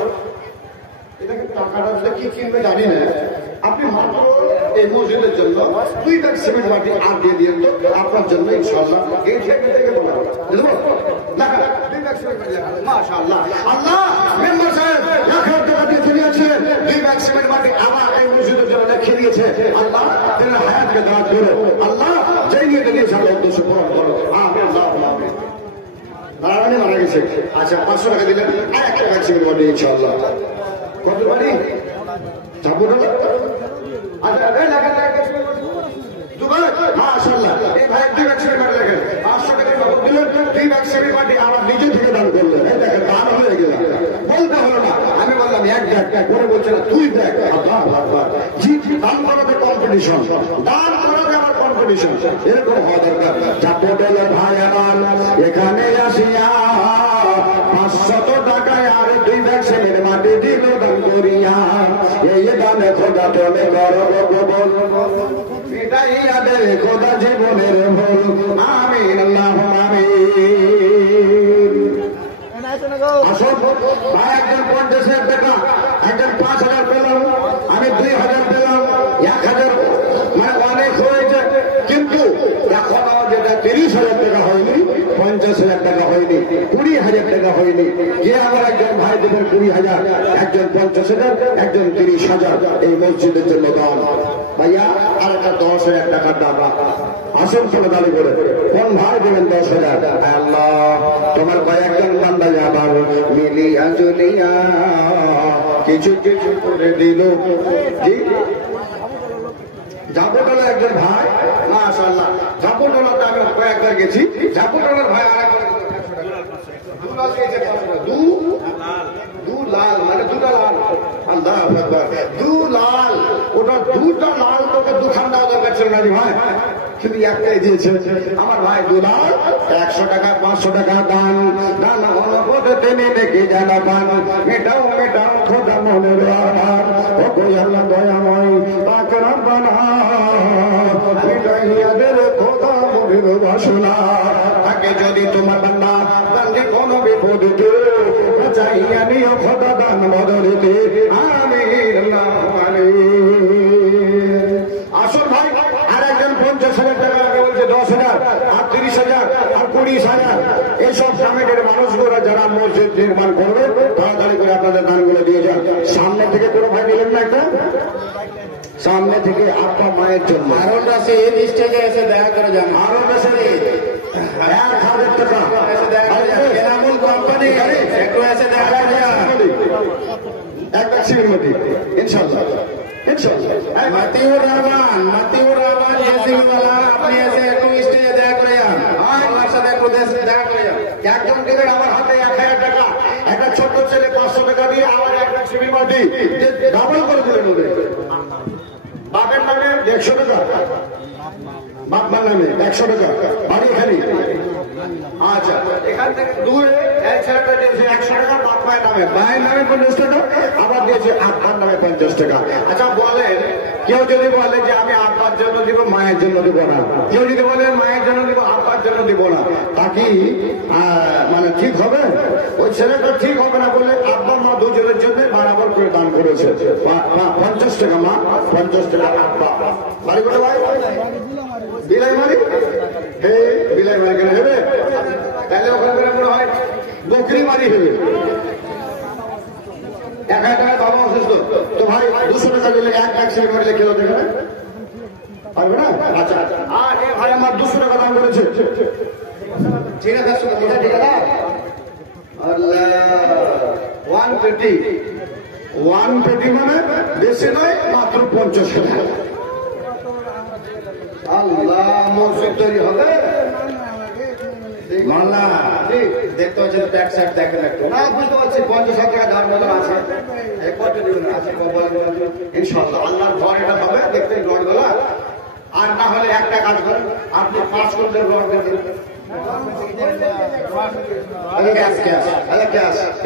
এটাকে টাকাটা কি কিনবে জানি না, আপনি মাত্র এই মসজিদের জন্য 2 ব্যাগ সিমেন্ট মাটি আর দিয়ে দিন তো আপনার জন্য ইনশাআল্লাহ। এই থেকে বলা দেখা 2 ব্যাগ সিমেন্ট মাটি মাশাআল্লাহ। আল্লাহ মেম্বার সাহেব 1,000 টাকা দিয়ে দিয়েছেন, 2 ব্যাগ সিমেন্ট মাটি আমার এই মসজিদের জন্য রেখে দিয়েছে। আল্লাহ তেনার হায়াতকে দাঁড় করো, আল্লাহ যেই নিয়ে দিয়েছে উদ্দেশ্য পূরণ করো। আমিন আল্লাহুম্মা আমিন। দাঁড়ানি মারা গেছে। আচ্ছা 500 টাকা দিলেন, আর একটা ব্যাগ সিমেন্ট মাটি ইনশাআল্লাহ। কত বাড়ি যাবো না? আচ্ছা মাশাআল্লাহ, এই ভাই 2 ব্যাগ সিমেন্ট মাটি দেখেন 500 টাকা নগদ দিলেন, 2 ব্যাগ সিমেন্ট মাটি আমার নিজে থেকে দান করলেন। এই দেখেন দান হয়ে গেল, বলতে হলো না। আমি বললাম 1 ব্যাগ করে বলছে না 2 ব্যাগ। জি দান করাতে কম্পিটিশন, দান করাতে আমার কম্পিটিশন, এরকম হওয়া দরকার। চাপোটেল ভাই আমার এখানে আসিয়া 500 টাকায় আর 2 ব্যাগ সিমেন্ট মাটি দিল দান করিয়া। এই দানে খোদা তোলে গর্ব গোবল, মিটাইয়া দে খোদা জীবনের ভুল। আমিন আল্লাহুম্মা আমিন। আসুন ভাই, একজন 50,000 টাকা, একজন 5,000 পেলাম, আমি 2,000 পেলাম, 1,000 মানে অনেক হয়েছে। কিন্তু এখনো যেটা 30,000 টাকা হয়নি, 50,000 টাকা হয়নি, 20,000 টাকা হয়নি। যে আমার একজন ভাই দেবেন 20,000, একজন 50,000, একজন 30,000 এই মসজিদের জন্য দান। ভাইয়া আর একটা 10,000 টাকার টাকা আসুন চলে দাবি করে কোন ভাই দেবেন 10,000? আল্লাহ তোমার কয়েকজন বান্দা আবার মিলিয়া জুলিয়া কিছু কিছু করে দিল। ঝাপুটলা একজন ভাই, মাশাআল্লাহ, ঝাপুটলাতে আমি কয়েকবার গেছি। ঝাপুটলার ভাই আর লাল মানে 2টা লাল, আল্লাহ দু লাল, ওটা 2টা লাল তোকে 2খান দেওয়া দরকার ছিল না ভাই, কিন্তু একটাই দিয়েছে আমার ভাই। 2 লাল 100 টাকা 500 টাকা দান, দান অনুপদ তিনি দেখে জানা পান। মেটাও মেটাও খোদা মনের আধার, ও কই আল্লাহ দয়াময় পাক রব্বানা, মিটাইয়াদের খোদা মনের বাসনা। তাকে যদি তোমার বান্দা বান্দে কোনো বিপদে চাইয়া নিও খোদা দান বদলিতে। আমিন আল্লাহুম্মা আমিন। আসুন ভাই, আর একজন 50,000 টাকা বলছে 10,000, আর 30,000, আর 20,000 এইসব কমিটির মানুষগুলো যারা মসজিদ নির্মাণ করবে তাড়াতাড়ি করে আপনাদের দানগুলো দিয়ে যান। সামনে থেকে কোনো ভাই নিলেন না একটা? সামনে থেকে আপনার মায়ের জন্য আরো আছে স্টেজে এসে দেখা করে যান। আরো বেশি 1,000 টাকা এসে দেখা করে যান। এনামুল কোম্পানি একটু এসে দেখা করে যান। এক ভ্যাকসিনের মধ্যে ইনশাআল্লাহ ইনশাআল্লাহ। মাতিউর রহমান এসিওয়ালা আপনি এসে একটু স্টেজে দেখা করে যান। আল্লাহর সাথে একটু দেখা করে যান। একজন দিলেন আমার হাতে 1,000 টাকা, একটা ছোট ছেলে 500 টাকা দিয়ে আমার এক ভ্যাকসিনের মধ্যে ডাবল করে দিলেন ওদের। বাপের নামে 100 টাকা, বাপমার নামে 100 টাকা, বাড়ি খালি। আচ্ছা, এখান থেকে দূরে এক ছেলেটা দিয়েছে 100 টাকা বাপ মায়ের নামে, মায়ের নামে 50 টাকা, আবার দিয়েছে আব্বার নামে 50 টাকা। আচ্ছা বলেন, কেউ যদি বলে যে আমি আব্বার জন্য দিব মায়ের জন্য দিব না, কেউ যদি বলে মায়ের জন্য দিব আব্বার জন্য দিব না, তা কি মানে ঠিক হবে? ওই ছেলেটা ঠিক হবে না বলে আব্বা মা দুজনের জন্য বরাবর করে দান করেছে। 50 টাকা মা, 50 টাকা আব্বা। বাড়ি করে ভাই বিলাই মারি, হে বিলাই মারি কেন হবে? তাহলে ওখানে মনে হয় বকরি মারি হবে। 1,000 টাকা বাবা অসুস্থ, তো ভাই 200 টাকা দিলে এক ভ্যাকসিন করলে কেউ দেখবে না, পারবে না? আচ্ছা, আর এ ভাই আমার 200 টাকা দাম করেছে, ঠিক আছে ঠিক আছে আল্লাহ 150 মানে বেশি নয়, মাত্র 50 টাকা। আল্লাহ মসজিদ তৈরি হবে মাল্লা দেখতে হচ্ছে ট্যাক্স দেখেন একটু। না, বুঝতে পারছি 50,000 টাকা দাম মতো আছে, ইনশাআল্লাহ আল্লাহর ঘর এটা হবে। দেখতে রডগুলা, আর না হলে একটা কাজ করেন, আপনি 5 কুইন্টাল রড দেবেন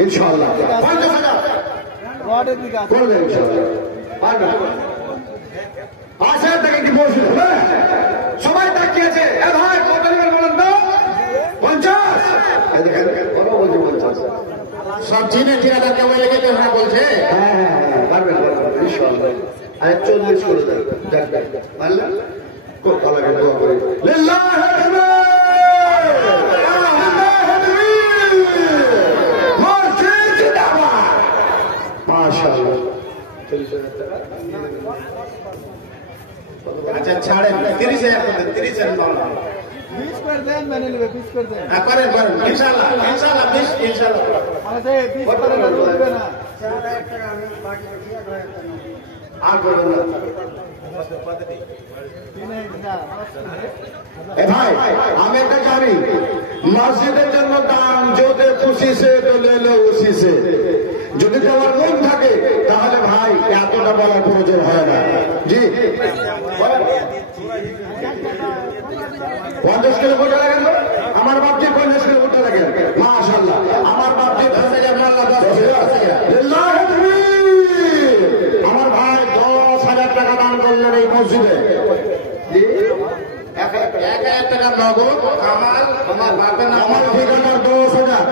ইনশাআল্লাহ 50,000 করে দেন ইনশাআল্লাহ। পারবেন 5,000 টাকা কি বলছেন? সবাই তাকিয়েছে, এ ভাই কত নেবেন বলেন তো? 50। সব চিনে ঠিকাদার কেমন লেগেছে ওরা বলছে। হ্যাঁ পারবেন ইনশাআল্লাহ। আর 40 করে দেন, পারলেন? কত লাগে দোয়া করি। লিল্লাহি মসজিদ জিন্দাবাদ। মাশাআল্লাহ। আচ্ছা ছাড়েন 30,000 করে দেন, 30,000 মাওলা। 20 कर दें, मैंने लिए 20 कर दें। হ্যাঁ করেন করেন ইনশাআল্লাহ ইনশাআল্লাহ 20 ইনশাআল্লাহ। ऐसे 20 कर ना दूध ना। আর বলুন না। এ ভাই আমি একটা জানি, মসজিদের জন্য দান যদি খুশি সে তো লে লো উসি সে। যদি তোমার মন থাকে তাহলে ভাই এতটা বলার প্রয়োজন হয় না। জি 50 কিলো ভোট লাগেন, আমার বাপজি 50 কিলো ভোট লাগেন। মাশাআল্লাহ, আমার বাপজি 10,000 আমার ভাই 10,000 টাকা দান করলেন এই মসজিদে। 1,000 টাকা নগদ আমার বাপের নাম আমার ঠিকানা 10,000,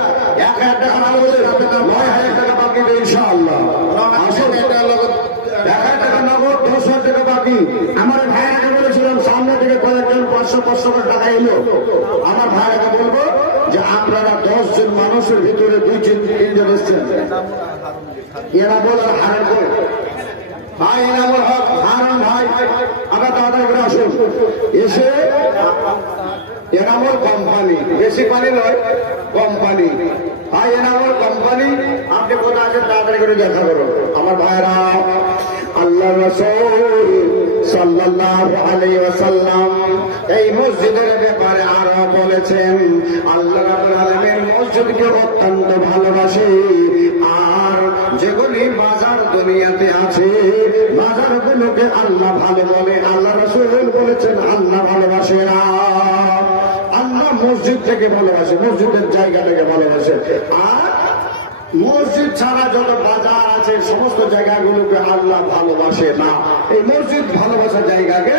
1,000 টাকা না বলে 9,000 টাকা বাকি ইনশাআল্লাহ। 1,000 টাকা নগদ, 10,000 টাকা বাকি। আমার ভাইয়াকে বলেছিলাম সামনে থেকে কয়েকজন 500 করে টাকা এলো। আমার ভাইয়াকে বলবো যে আপনারা 10 জন মানুষের ভিতরে 2-3 এসছেন, এরা বলেন হারেন করে ভাই এনামুল হক হারুন ভাই, আমরা তাড়াতাড়ি করে আসুন। এসে এনামুল কোম্পানি, বেশি পানি নয় কোম্পানি, ভাই এনামুল কোম্পানি, আপনি কোথায় আছেন তাড়াতাড়ি করে দেখা করুন। আমার ভাইরা আল্লাহ রাসূল সাল্লাল্লাহু আলাইহি ওয়াসাল্লাম এই মসজিদের ব্যাপারে আরো বলেছেন, আল্লাহ রাব্বুল আলামিন মসজিদকে অত্যন্ত ভালোবাসে। আর যেগুলি বাজার দুনিয়াতে আছে বাজারগুলোকে আল্লাহ ভালো বলে, আল্লাহ রাসূল বলেছেন আল্লাহ ভালোবাসে না। আল্লাহ মসজিদ থেকে ভালোবাসে, মসজিদের জায়গাটাকে ভালোবাসে। আর মসজিদ ছাড়া যত বাজার আছে সমস্ত জায়গাগুলোকে আল্লাহ ভালোবাসে না। এই মসজিদ ভালোবাসার জায়গাকে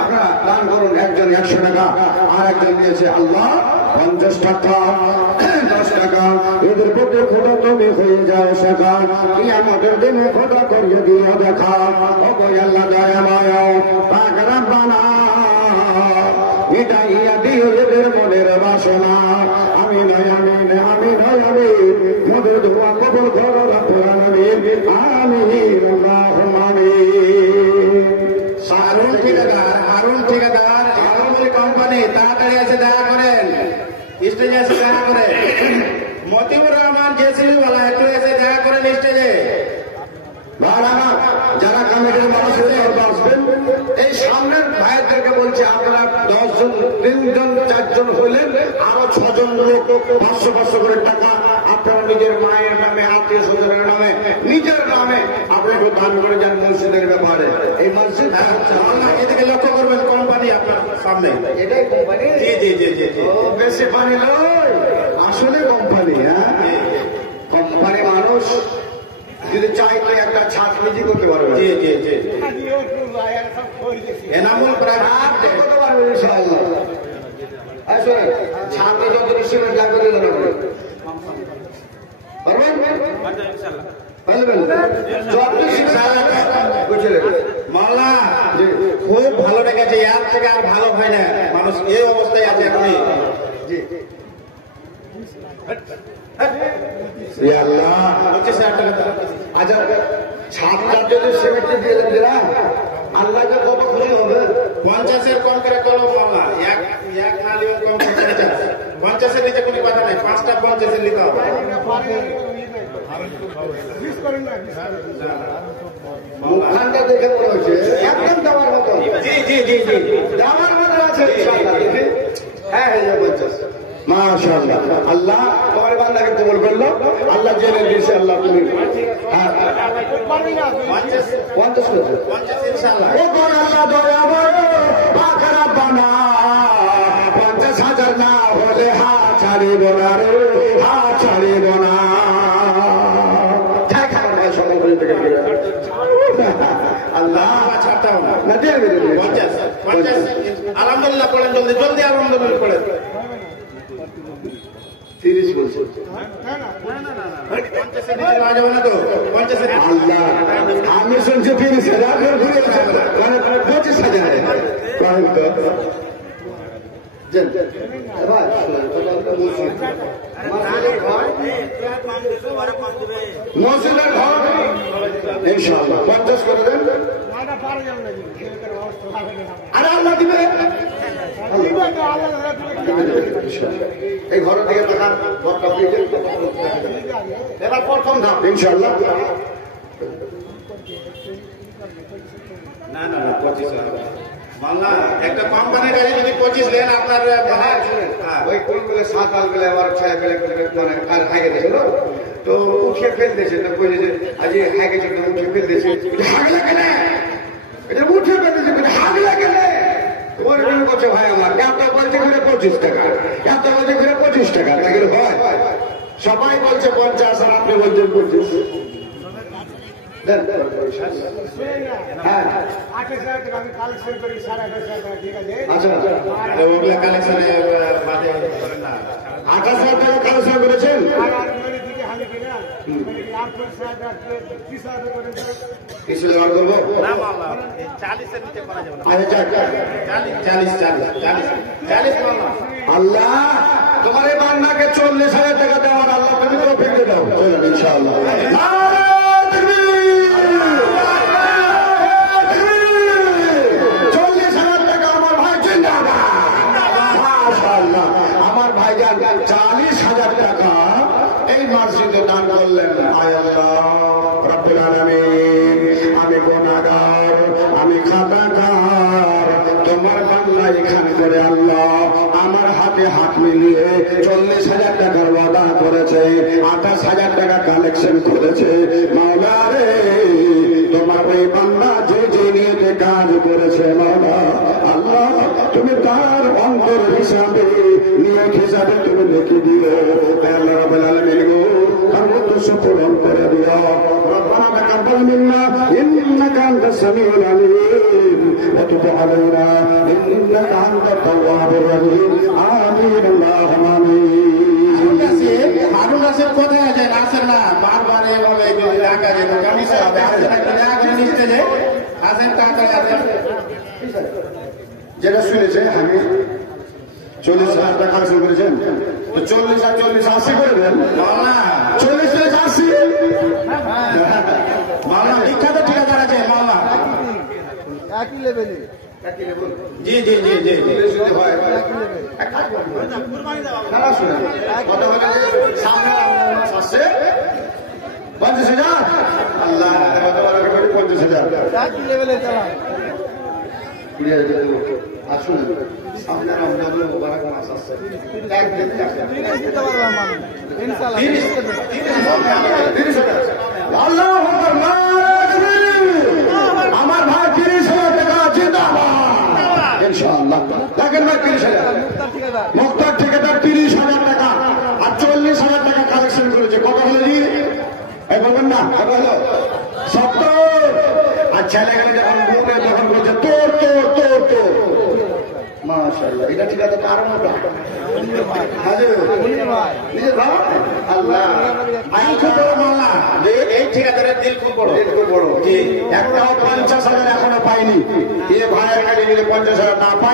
আপনারা দান করুন। একজন 100 টাকা, আর একজন দিয়েছে আল্লাহ 50 টাকা, 10 টাকা। এদের পক্ষে খোদা তুমি হয়ে যাও শেখা, কিয়ামতের দিনে খোদা করিয়ে দিও দেখা। ও আল্লাহ দয়াময় পাক রব্বানা মিটাইয়া দিও এদের মনের বাসনা। আমি নয় আমি আমি নয় আমি মধুর ধোয়া কবল করো রব্বুল আলামিন। আমিন আল্লাহুম্মা আমিন। হারুন ঠিকাদার আরবের কোম্পানি তাড়াতাড়ি এসে দেখা করেন, স্টেজে এসে দেখা করেন। মতিউর রহমান জেসিবি ওয়ালা একটু এসে দেখা করেন স্টেজে। যারা কমিটির মানুষের আসবেন, এই সামনের ভাইদেরকে বলছে আপনারা 10 জন 3 জন 4 জন হলেন, আরো 6 জন লোক 500 করে টাকা আপনারা নিজের মায়ের নামে, আত্মীয় স্বজনের নামে, নিজের নামে আপনাকে দান করে যান মসজিদের ব্যাপারে। এই মসজিদ এদিকে লক্ষ্য করবেন, কোম্পানি আপনার সামনে। এটাই কোম্পানি। জি। বেশি পানি নয়, আসলে কোম্পানি। হ্যাঁ, কোম্পানি মানুষ যদি চাইলে একটা ছাদ নিজে করতে পারবে। জি এনামুল প্রাইভেট করতে পারবে ইনশাআল্লাহ। আসলে ছাদে যত রিসিভের যা করে দেবেন পারবেন মাওলা খুব ভালো লেগেছে, এর থেকে আর ভালো হয় না। মানুষ এই অবস্থায় আছে আপনি। আচ্ছা, ছাদটা যদি সিমেন্টে দিয়ে দেন না, আল্লাহকে কত খুশি হবে। 50-এর কম করে করো মাওলা, এক নালিও কম করে 50-এর নিচে কোনো কথা নাই, 5টা 50-এর নিতে হবে। মুখখানটা দেখে মনে হচ্ছে একদম দেওয়ার মতো। জি দেওয়ার মতো আছে। হ্যাঁ, 50। মাশাআল্লাহ, আল্লাহ তোমার বান্দাকে কবুল করলো। আল্লাহ জেনে দিয়েছে, আল্লাহ তুমি 50 ইনশাআল্লাহ। ও কোন আল্লাহ দয়া করো, পাকরা বানা 50,000 না হলে হাত ছাড়িব না রে, হাত ছাড়িব না। সকল আল্লাহ ছাড়তাম না দিয়ে 50 আলহামদুলিল্লাহ পড়েন, জলদি আলহামদুলিল্লাহ পড়েন। 30 বলছে। আল্লাহ, আমি শুনছি 30,000 মানে 25,000। মসজিদের ঘর ইনশাআল্লাহ 50 করে দেন। আর আল্লাহ দিবে, এই ঘরের দিকে তাকান। এবার প্রথম ধাপ ইনশাআল্লাহ। না 25 মাল্লা একটা কোম্পানির গাড়ি যদি 25 নেন আপনার ওই কোনগুলো সাঁতাল গেলে আবার ছায়া গেলে মানে কাল হাগে দিয়েছিল, তো উঠে ফেল দিয়েছে। তো কই যে আজ হাগে ছিল, উঠে ফেল দিয়েছে। হাগলা গেলে এটা উঠে ফেল দিয়েছে, হাগলা গেলে ওর মনে করছে ভাই আমার এত বলছে ঘুরে 25 টাকা, এত বলছে ঘুরে 25 টাকা। তাকে হয় সবাই বলছে 50 আর আপনি বলছেন 25। হ্যাঁ, 28,000 টাকা আমি কালেকশন করি, 28,000 টাকা। ঠিক আছে, আচ্ছা ওগুলা কালেকশনে বাদে করেন না। 28,000 টাকা কালেকশন করেছেন। আর মেরে দিকে হালি কিনা মানে কি 8,000 টাকা 30,000 করে দেন। কিছু জোগাড় করবো না মাল্লা 40-এর নিচে করা যাবে না। আচ্ছা 40 মাল্লা। আল্লাহ তোমার এই বান্দাকে 40,000 টাকা দেওয়ার আল্লাহ তুমি তো ফেলতে দাও ইনশাআল্লাহ। 40,000 টাকা আমার ভাই জিন্দাবাদ। মাশাআল্লাহ, আমার ভাইজান 40,000 টাকা এই মসজিদে দান করলেন। আয় আল্লাহ রব্বুল আলামিন, আমি গুনাহগার, আমি খাতাকার, তোমার বান্দা এখানে করে আল্লাহ আমার হাতে হাত মিলিয়ে 40,000 টাকার ওয়াদা করেছে, 28,000 টাকা কালেকশন করেছে। মাওলা রে, তোমার ওই বান্দা যে যে নিয়ে কাজ করেছে মাওলা, আল্লাহ তুমি তার অন্তর হিসাবে নিয়ত হিসাবে তুমি লিখে দিও। আল্লাহ রাব্বুল আলামিন গো, আমি তো সুপূরণ করে দিও। রব্বানা তাকাব্বাল মিন্না ইন্নাকা আনতাস সামিউল আলিম ওয়া তুব আলাইনা ইন্নাকা আনতাত তাওয়াবুর রহিম। আমিন আল্লাহুম্মা আমিন। হারুন রাশেদ কোথায় আছে? আসেন না, বারবার এভাবে ডাকা যেত। কেমন আসেন তাড়াতাড়ি আসেন। যেটা শুনেছে আমি 40,000 টাকা কালেকশন করেছেন, তো 40 আর 40 80 করে দেন। মাওলানা 40 40 80। মাওলানা বিখ্যাত ঠিকাদার আছে মাওলানা। একই লেভেলে জি জি জি জি জি। যদি হয় না না শুনে কত হলে সামনে মাস আসছে 50,000। আল্লাহ কত বড় করে 50,000 একই লেভেলে চালা আসুন সামনে রমজান মুবারক মাস আসছে একদিন দিতে পারবো মানুষ ইনশাআল্লাহ 30,000। আল্লাহু আকবার, আমার ভাই 30,000 টাকা জিন্দাবাদ ইনশাআল্লাহ। দেখেন ভাই 30,000 ঠিকাদার মুক্তার ঠিকাদার 30,000 টাকা আর 40,000 টাকা কালেকশন করেছে। কত হলো জি? এই বলবেন না কত হলো? 70। আর ছেলেগুলো যখন ঘুমে তখন বলছে তোর তোর তোর তোর। মাশাআল্লাহ, এটা ঠিকাদার তো আরো মোটা। হাজির নিজের ভাই আল্লাহ দিল খুব বড় মাওলানা, যে এই ঠিকাদারের দিল খুব বড়। একটু বড়। একটাও 50,000 এখনো পাইনি। এ ভাইয়ের কাছে যদি 50,000 না পাই